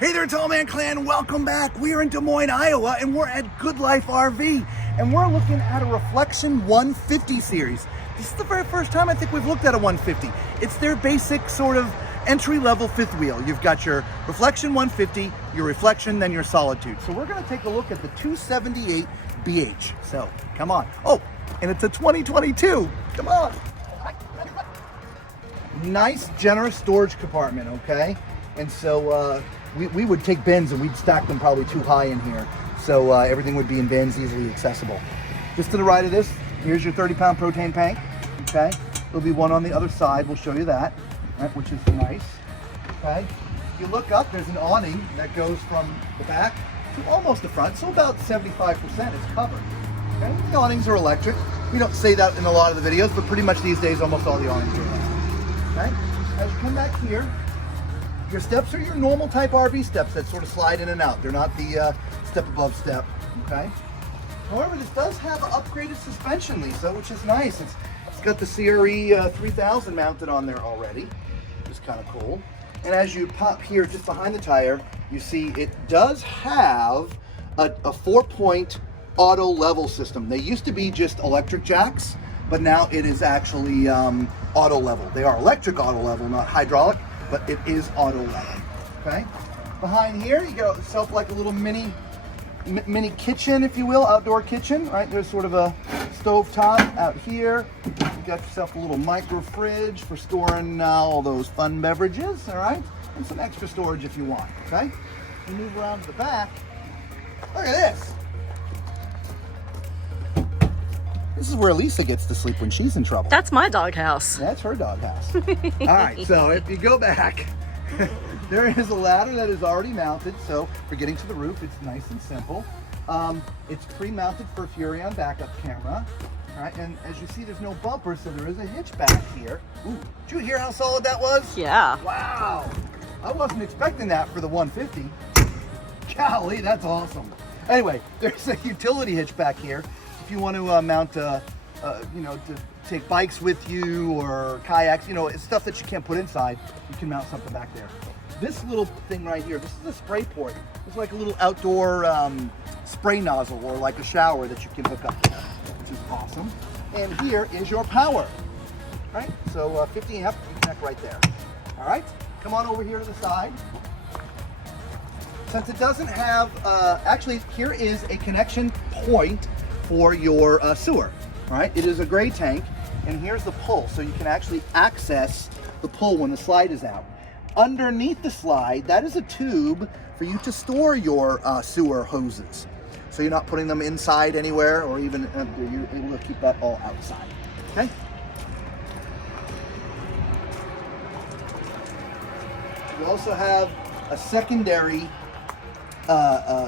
Hey there, Tall Man Clan, welcome back. We're in Des Moines, Iowa, and we're at Good Life RV, and we're looking at a Reflection 150 series. This is the very first time I think we've looked at a 150. It's their basic sort of entry-level fifth wheel. You've got your Reflection 150, your Reflection, then your Solitude. So we're gonna take a look at the 278 BH. So, come on. Oh, and it's a 2022, come on. Nice, generous storage compartment, okay? And so, we would take bins and we'd stack them probably too high in here. So everything would be in bins, easily accessible. Just to the right of this, here's your 30-pound propane tank, okay? There'll be one on the other side, we'll show you that, right, which is nice, okay? If you look up, there's an awning that goes from the back to almost the front, so about 75% is covered, okay? The awnings are electric. We don't say that in a lot of the videos, but pretty much these days, almost all the awnings are electric, okay? As you come back here, your steps are your normal type RV steps that sort of slide in and out. They're not the step above step, okay? However, this does have upgraded suspension, Lisa, which is nice. It's got the CRE 3000 mounted on there already, which is kind of cool. And as you pop here just behind the tire, you see it does have a 4-point auto level system. They used to be just electric jacks, but now it is actually auto level. They are electric auto level, not hydraulic, but it is auto level, okay? Behind here, you got yourself like a little mini kitchen, if you will, outdoor kitchen, right? There's sort of a stove top out here. You got yourself a little micro fridge for storing all those fun beverages, all right? And some extra storage if you want, okay? You move around to the back. Look at this. This is where Lisa gets to sleep when she's in trouble. That's my doghouse. That's her doghouse. All right, so if you go back, there is a ladder that is already mounted. So for getting to the roof, it's nice and simple. It's pre-mounted for Furrion backup camera. All right, and as you see, there's no bumper, so there is a hitch back here. Ooh, did you hear how solid that was? Yeah. Wow. I wasn't expecting that for the 150. Golly, that's awesome. Anyway, there's a utility hitch back here. If you want to mount, to take bikes with you or kayaks, it's stuff that you can't put inside, you can mount something back there. This little thing right here, this is a spray port. It's like a little outdoor spray nozzle or like a shower that you can hook up here, which is awesome. And here is your power, right? So 50 amp, you connect right there. All right, come on over here to the side. Since it doesn't have, actually here is a connection point for your sewer, all right? It is a gray tank, and here's the pull, so you can actually access the pull when the slide is out. Underneath the slide, that is a tube for you to store your sewer hoses. So you're not putting them inside anywhere, or even you're able to keep that all outside, okay? You also have a secondary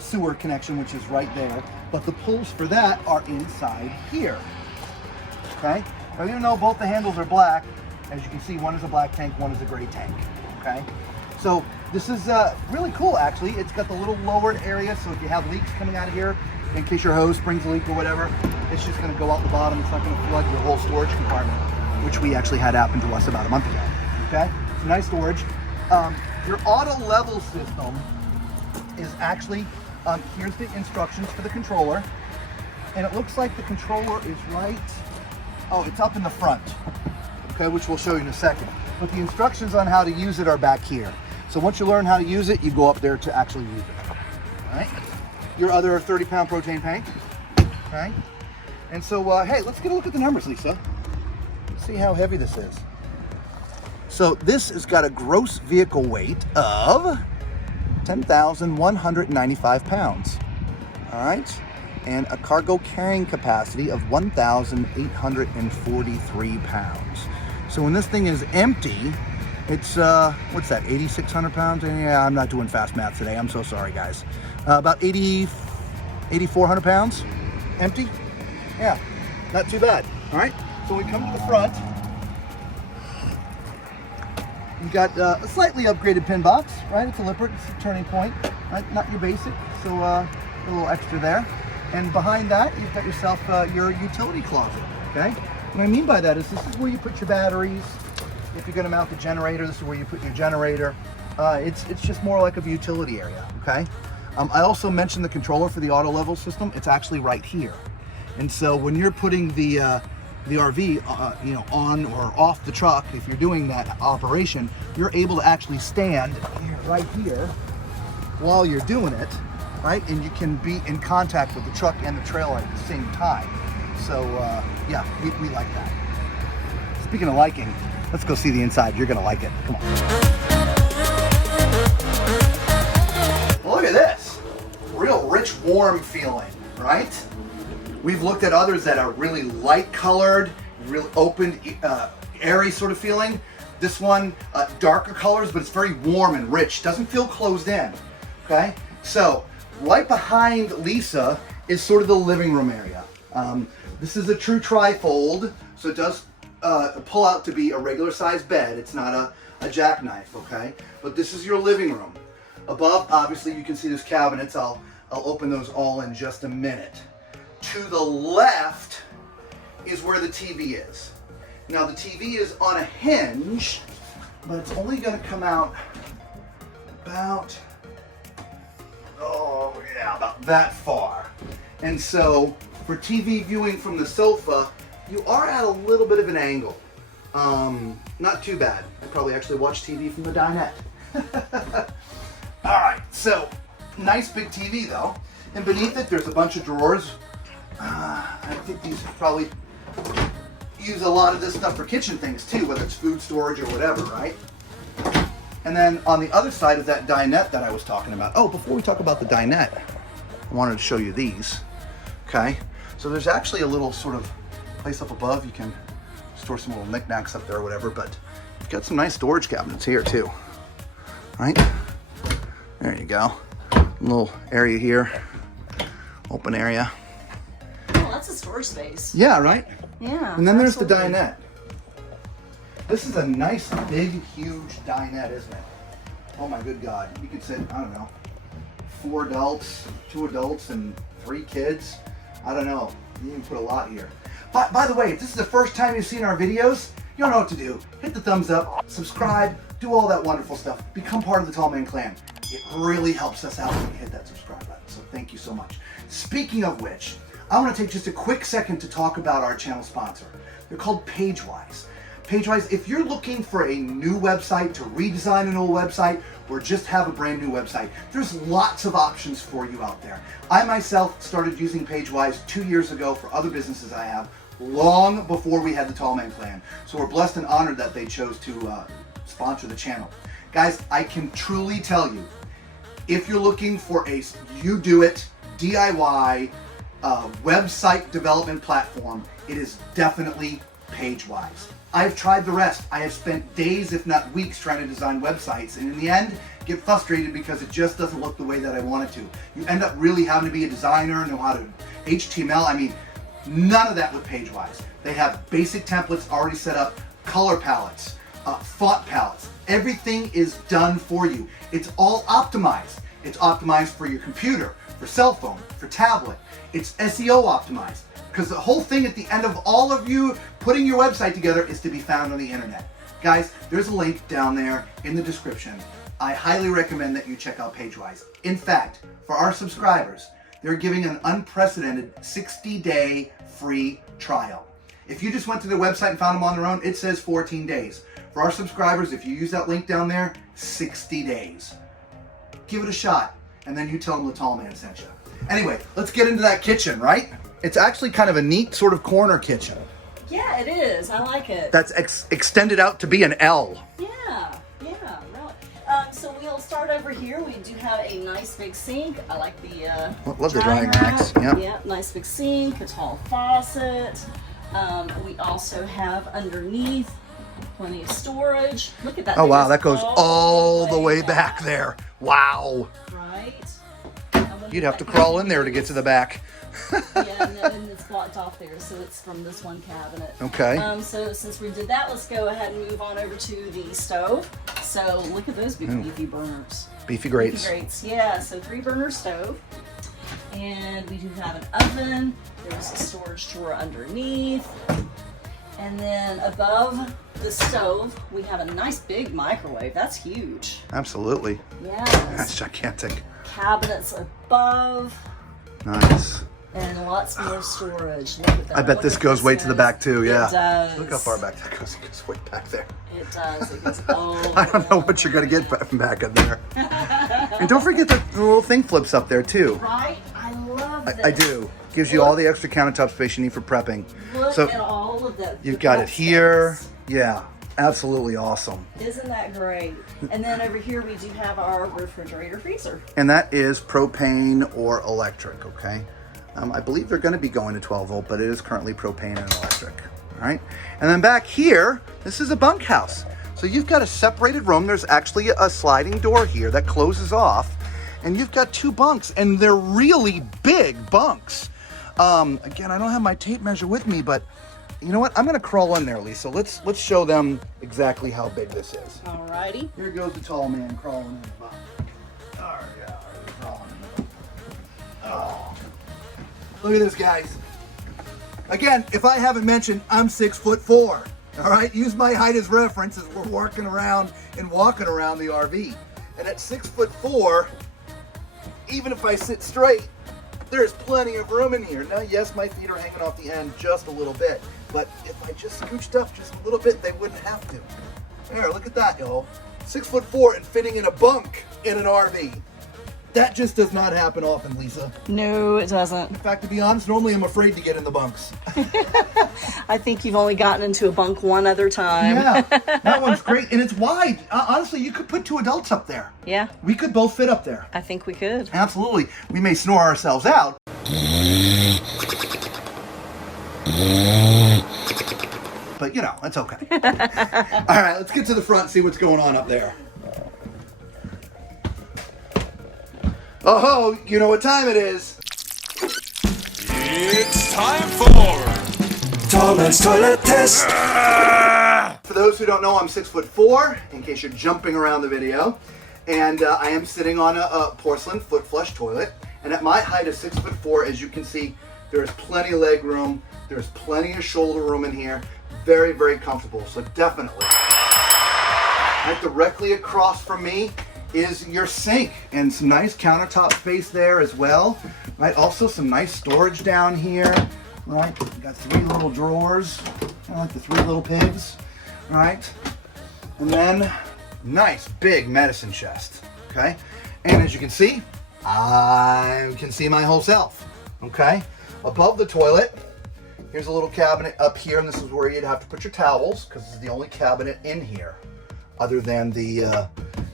sewer connection, which is right there, but the pulls for that are inside here, okay? Now, even though both the handles are black, as you can see, one is a black tank, one is a gray tank, okay? So this is really cool, actually. It's got the little lowered area, so if you have leaks coming out of here, in case your hose springs a leak or whatever, it's just gonna go out the bottom. It's not gonna flood your whole storage compartment, which we actually had happen to us about a month ago, okay? So nice storage. Your auto level system is actually, here's the instructions for the controller, and it looks like the controller is right, it's up in the front, okay, which we'll show you in a second. But the instructions on how to use it are back here. So once you learn how to use it, you go up there to actually use it, all right? Your other 30-pound propane tank, okay? And so, hey, let's get a look at the numbers, Lisa. Let's see how heavy this is. So this has got a gross vehicle weight of 10,195 pounds, all right? And a cargo carrying capacity of 1,843 pounds. So when this thing is empty, it's, what's that, 8,600 pounds? Yeah, I'm not doing fast math today. I'm so sorry, guys. About 8,400 pounds empty. Yeah, not too bad, all right? So we come to the front. You've got a slightly upgraded pin box, right? It's a Lippert, it's a turning point, right? Not your basic, so a little extra there. And behind that, you've got yourself your utility closet, okay? What I mean by that is this is where you put your batteries. If you're gonna mount the generator, this is where you put your generator. It's just more like a utility area, okay? I also mentioned the controller for the auto level system. It's actually right here. And so when you're putting the RV, you know, on or off the truck, if you're doing that operation, you're able to actually stand right here while you're doing it, right? And you can be in contact with the truck and the trailer at the same time. So yeah, we like that. Speaking of liking, let's go see the inside. You're gonna like it. Come on. Well, look at this. Real rich, warm feeling, right? We've looked at others that are really light colored, real open, airy sort of feeling. This one, darker colors, but it's very warm and rich. Doesn't feel closed in, okay? So, right behind Lisa is sort of the living room area. This is a true trifold, so it does pull out to be a regular sized bed. It's not a jackknife, okay? But this is your living room. Above, obviously, you can see those cabinets. I'll open those all in just a minute. To the left is where the TV is. Now the TV is on a hinge, but it's only going to come out about, about that far. And so for TV viewing from the sofa, you are at a little bit of an angle. Not too bad. I probably actually watch TV from the dinette. All right, so nice big TV though. And beneath it, there's a bunch of drawers. I think these probably use a lot of this stuff for kitchen things too, whether it's food storage or whatever, right? And then on the other side of that dinette that I was talking about, oh, before we talk about the dinette, I wanted to show you these, okay? So there's actually a little sort of place up above. You can store some little knickknacks up there or whatever, but you've got some nice storage cabinets here too, right? There you go. A little area here, open area. That's a storage space. Yeah, right? Yeah. And then there's the dinette. This is a nice, big, huge dinette, isn't it? Oh my good God. You could sit, I don't know, 4 adults, 2 adults, and 3 kids. I don't know. You can put a lot here. By the way, if this is the first time you've seen our videos, you don't know what to do. Hit the thumbs up, subscribe, do all that wonderful stuff. Become part of the Tall Man Clan. It really helps us out when you hit that subscribe button. So thank you so much. Speaking of which, I want to take just a quick second to talk about our channel sponsor. They're called PageWise. PageWise, if you're looking for a new website, to redesign an old website, or just have a brand new website, there's lots of options for you out there. I myself started using PageWise 2 years ago for other businesses I have, long before we had the Tall Man Clan. So we're blessed and honored that they chose to sponsor the channel. Guys, I can truly tell you, if you're looking for a you-do-it, DIY, website development platform, it is definitely PageWise. I've tried the rest. I have spent days, if not weeks, trying to design websites, and in the end, get frustrated because it just doesn't look the way that I want it to. You end up really having to be a designer, know how to HTML. I mean, none of that with PageWise. They have basic templates already set up, color palettes, font palettes. Everything is done for you. It's all optimized. It's optimized for your computer, for cell phone, for tablet. It's SEO optimized, because the whole thing at the end of all of you putting your website together is to be found on the internet. Guys, there's a link down there in the description. I highly recommend that you check out PageWise. In fact, for our subscribers, they're giving an unprecedented 60-day free trial. If you just went to their website and found them on their own, it says 14 days. For our subscribers, if you use that link down there, 60 days. Give it a shot, and then you tell them the Tall Man sent you. Anyway, let's get into that kitchen, right? It's actually kind of a neat sort of corner kitchen. Yeah, it is. I like it. That's extended out to be an L. Yeah, really. So we'll start over here. We do have a nice big sink. I like the love the drying racks. Yep. Yeah, nice big sink, a tall faucet. We also have underneath plenty of storage. Look at that. Oh wow, that goes all the way back there. Wow. Right. You'd have to crawl in there to get to the back. Yeah, and then it's blocked off there, so it's from this one cabinet. Okay. So since we did that, let's go ahead and move on over to the stove. So look at those big beefy burners. Beefy grates. Beefy grates, yeah. So 3-burner stove. And we do have an oven. There's a storage drawer underneath. And then above the stove, we have a nice big microwave. That's huge. Absolutely. Yes. That's gigantic. Cabinets above. Nice. And lots more storage. Look at that. I bet Look this at goes way to the back too, yeah. It does. Look how far back that goes. It goes way back there. It does. It goes all I don't know what you're going to get from back in there. And don't forget that the little thing flips up there too. Right? I love this. I do. Gives you all the extra countertop space you need for prepping. Look So at all of that. you've got it here. Yeah, absolutely awesome. Isn't that great? And then over here we do have our refrigerator freezer. And that is propane or electric, okay? I believe they're going to be going to 12 volt, but it is currently propane and electric. All right. And then back here, this is a bunkhouse. So you've got a separated room. There's actually a sliding door here that closes off. And you've got 2 bunks, and they're really big bunks. Again, I don't have my tape measure with me, but you know what? I'm going to crawl in there, Lisa. Let's show them exactly how big this is. Alrighty. Here goes the tall man crawling in the bunk. All right, crawling in. Oh. Look at this, guys. Again, if I haven't mentioned, I'm 6'4". All right, use my height as reference as we're walking around and walking around the RV. And at 6'4", even if I sit straight, there's plenty of room in here. Now, yes, my feet are hanging off the end just a little bit, but if I just scooched up just a little bit, they wouldn't have to. There, look at that, y'all. 6'4" and fitting in a bunk in an RV. That just does not happen often, Lisa. No, it doesn't. In fact, to be honest, normally I'm afraid to get in the bunks. I think you've only gotten into a bunk one other time. Yeah, that one's great, and it's wide. Honestly, you could put 2 adults up there. Yeah. We could both fit up there. I think we could. Absolutely. We may snore ourselves out. But, you know, that's okay. All right, let's get to the front and see what's going on up there. Oh, you know what time it is. It's time for Tall Man's Toilet Test. For those who don't know, I'm 6'4", in case you're jumping around the video. And I am sitting on a porcelain foot flush toilet. And at my height of 6'4", as you can see, there's plenty of leg room. There's plenty of shoulder room in here. Very, very comfortable. So definitely. Right directly across from me is your sink and some nice countertop space there as well. Right, also some nice storage down here. Right, got 3 little drawers, kind of like the 3 little pigs. Right, and then nice big medicine chest. Okay, and as you can see, I can see my whole self. Okay, above the toilet, here's a little cabinet up here, and this is where you'd have to put your towels because this is the only cabinet in here, other than the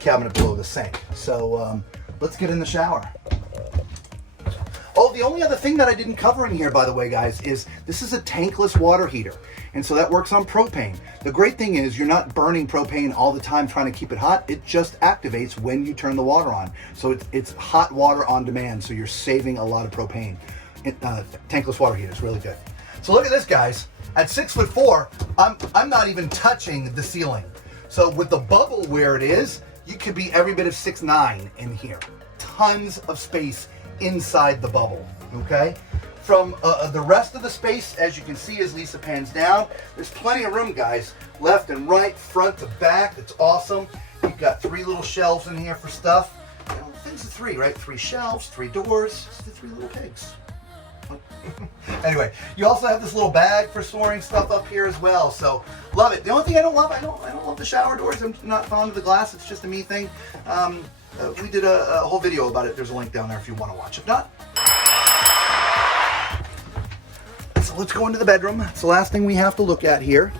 cabinet below the sink. So let's get in the shower. Oh, the only other thing that I didn't cover in here, by the way, guys, is this is a tankless water heater. And so that works on propane. The great thing is you're not burning propane all the time trying to keep it hot. It just activates when you turn the water on. So it's hot water on demand. So you're saving a lot of propane. Tankless water heater is really good. So look at this, guys. At 6'4", I'm not even touching the ceiling. So with the bubble where it is, you could be every bit of 6'9" in here. Tons of space inside the bubble, okay? From the rest of the space, as you can see as Lisa pans down, there's plenty of room, guys. Left and right, front to back, it's awesome. You've got 3 little shelves in here for stuff. You know, things are 3, right? 3 shelves, 3 doors, it's the 3 little pigs. Anyway, you also have this little bag for storing stuff up here as well, so love it. The only thing I don't love the shower doors. I'm not fond of the glass. It's just a me thing. We did a whole video about it. There's a link down there if you want to watch. If not, so let's go into the bedroom. It's the last thing we have to look at here.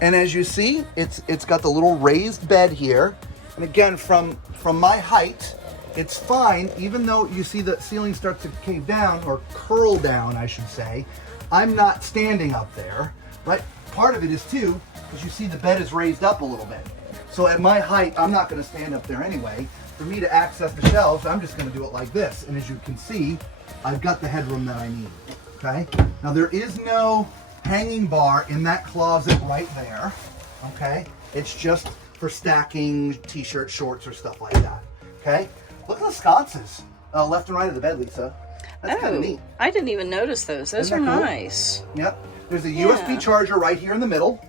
And as you see, it's got the little raised bed here. And again, from my height, it's fine, even though you see the ceiling starts to cave down, or curl down, I should say. I'm not standing up there, right? Part of it is too, because you see the bed is raised up a little bit. So at my height, I'm not gonna stand up there anyway. For me to access the shelves, I'm just gonna do it like this. And as you can see, I've got the headroom that I need, okay? Now there is no hanging bar in that closet right there, okay? It's just for stacking t-shirts, shorts, or stuff like that, okay? Look at the sconces left and right of the bed, Lisa. That's kind of neat. I didn't even notice those. Those are Isn't that cool? nice. Yep. There's a USB charger right here in the middle,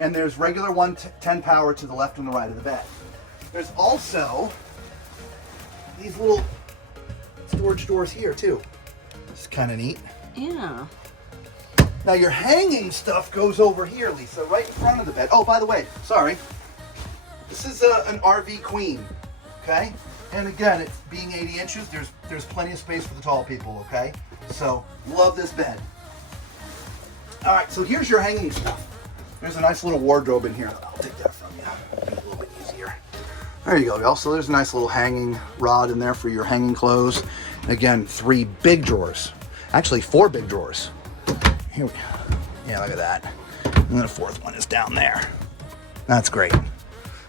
and there's regular 110 power to the left and the right of the bed. There's also these little storage doors here too. It's kind of neat. Yeah. Now your hanging stuff goes over here, Lisa, right in front of the bed. Oh, by the way, sorry. This is an RV queen, okay? And again, it's being 80 inches, there's plenty of space for the tall people, okay? So, love this bed. All right, so here's your hanging stuff. There's a nice little wardrobe in here. I'll take that from you. Make it a little bit easier. There you go, y'all. So there's a nice little hanging rod in there for your hanging clothes. Again, 3 big drawers. Actually, 4 big drawers. Here we go. Yeah, look at that. And then the 4th one is down there. That's great.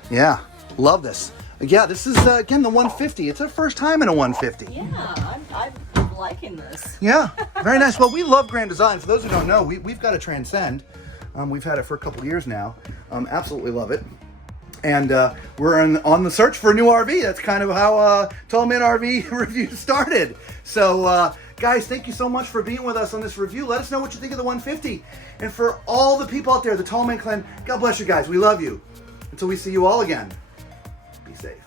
Yeah, love this. Yeah, this is, again, the 150. It's our first time in a 150. Yeah, I'm liking this. Yeah, very nice. Well, we love Grand Design. For those who don't know, we've got a Transcend. We've had it for a couple years now. Absolutely love it. And we're on the search for a new RV. That's kind of how Tall Man RV Review started. So, guys, thank you so much for being with us on this review. Let us know what you think of the 150. And for all the people out there, the Tall Man Clan, God bless you guys. We love you. Until we see you all again, be safe.